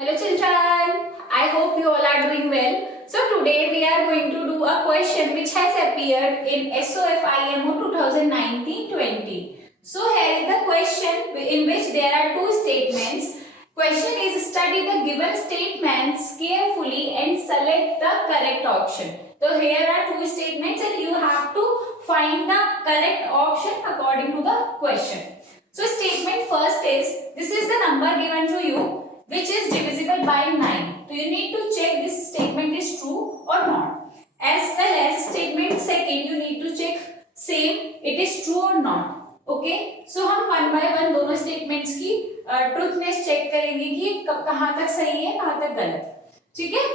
Hello children, I hope you all are doing well. So today we are going to do a question which has appeared in SOFIMO 2019-20. So here is the question in which there are two statements. Question is study the given statements carefully and select the correct option. So here are two statements and you have to find the correct option according to the question. So statement first is, this is the number given to you which is divisible by 9. So you need to check this statement is true or not. As well as statement second, you need to check same it is true or not. Okay. So हम one by one दोनों statements की truthness check करेंगे कि कहाँ तक सही है कहाँ तक गलत. ठीक है.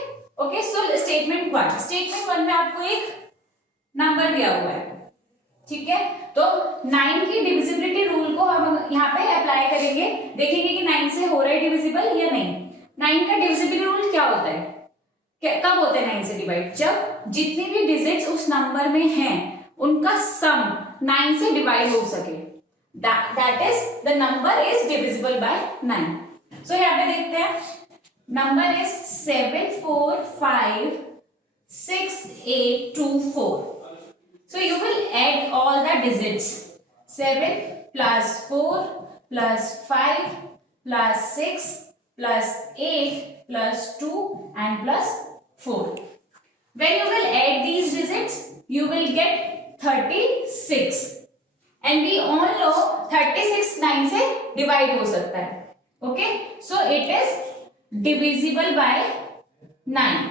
ओके. सो स्टेटमेंट वन में आपको एक नंबर दिया हुआ है. ठीक है. तो 9 की डिविजिबिलिटी रूल को हम यहाँ पे अप्लाई करेंगे. देखेंगे कि 9 से हो रहा है डिविजिबल या नहीं. 9 का डिविजिबिलिटी रूल क्या होता है, कब होता है 9 से डिवाइड, जब जितनी भी डिजिट्स उस नंबर में हैं उनका सम 9 से डिवाइड हो सके. That is the number is divisible by 9. सो यहाँ पे देखते हैं. Number is 7 4 5 6 8 2 4. So you will add all the digits. 7 plus 4 plus 5 plus 6 plus 8 plus 2 and plus 4. When you will add these digits, you will get 36. And we all know 36 9 से divide हो सकता है. Okay? So it is divisible by 9.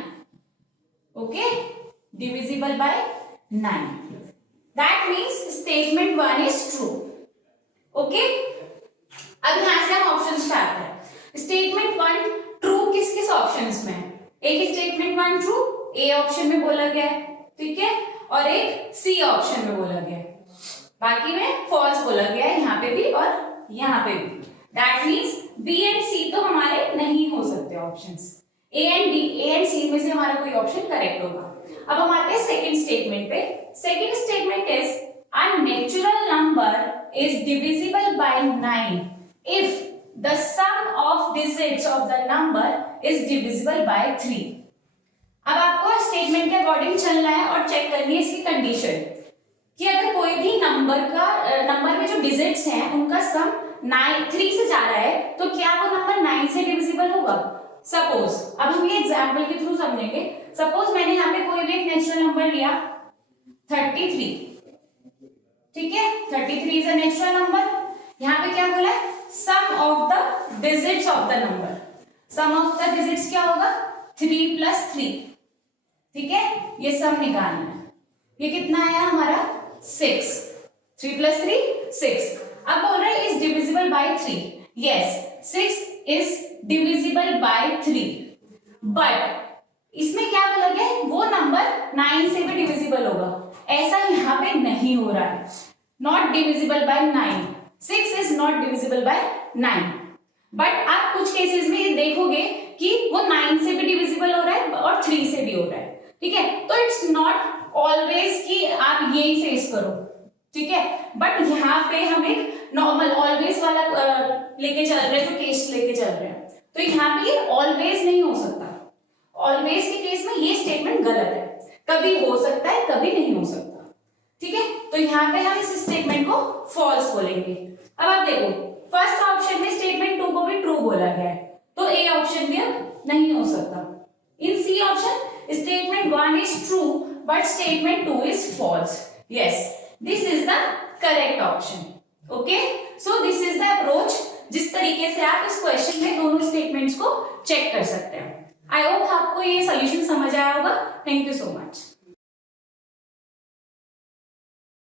Okay? Divisible by 9. That means statement 1 is true. Okay? अब यहां से हम options पे आते हैं. स्टेटमेंट 1 ट्रू किस किस ऑप्शंस में है? एक स्टेटमेंट 1 ट्रू ए ऑप्शन में बोला गया है. ठीक है. और एक सी ऑप्शन में बोला गया है. बाकी में फॉल्स बोला गया है यहाँ पे भी और यहाँ पे भी. दैट मीन्स बी एंड सी तो हमारे नहीं हो सकते ऑप्शंस. ए एंड सी में से हमारा कोई ऑप्शन करेक्ट होगा. अब हम आते हैं सेकंड स्टेटमेंट पे. Second statement is a natural number is divisible by 9 if the sum of digits of the number is divisible by 3. अब आपको स्टेटमेंट के अकॉर्डिंग चलना है और चेक करनी है इसकी कंडीशन कि अगर कोई भी नंबर में जो डिजिट्स हैं उनका सम 3 से जा रहा है तो क्या वो नंबर 9 से डिविजिबल होगा. सपोज अब हम ये एग्जाम्पल के थ्रू समझेंगे. सपोज मैंने यहाँ पे कोई भी एक नेचुरल नंबर लिया 33. ठीक है. 33 इज अ नेचुरल नंबर. यहाँ पे क्या बोला है, sum of the digits of the number. Sum of the digits क्या होगा, 3 plus 3. ठीक है. ये सम निकालना है. ये कितना आया हमारा 6. 3 plus 3 6. अब बोल रहे हैं is divisible by 3. Yes 6 is divisible by 3. But इसमें क्या बोला गया है, वो नंबर 9 से भी डिविजिबल होगा. ऐसा यहाँ पे नहीं हो रहा है. Not divisible by 9. 6 is not divisible by 9. But आप कुछ केसेस में ये देखोगे कि वो 9 से भी डिविजिबल हो रहा है और 3 से भी हो रहा है. ठीक है. तो इट्स नॉट ऑलवेज कि आप यही फेस करो. ठीक है. बट यहाँ पे हम एक नॉर्मल ऑलवेज वाला लेके चल रहे हैं, जो केस लेके चल रहे हैं. तो यहाँ पे ये ऑलवेज नहीं हो सकता. ऑलवेज के केस में ये स्टेटमेंट गलत है. कभी हो सकता है कभी नहीं हो सकता. ठीक है. तो यहाँ पे हम इस स्टेटमेंट को फॉल्स बोलेंगे. अब आप देखो फर्स्ट ऑप्शन में स्टेटमेंट 2 को भी ट्रू बोला गया है तो ए ऑप्शन भी अब नहीं हो सकता. In C option statement 1 is true but statement 2 is false. Yes this is the correct option. Okay. So this is the approach जिस तरीके से आप इस क्वेश्चन में दोनों स्टेटमेंट्स को चेक कर सकते हैं. आई होप आपको ये सॉल्यूशन समझ आया होगा. Thank you so much.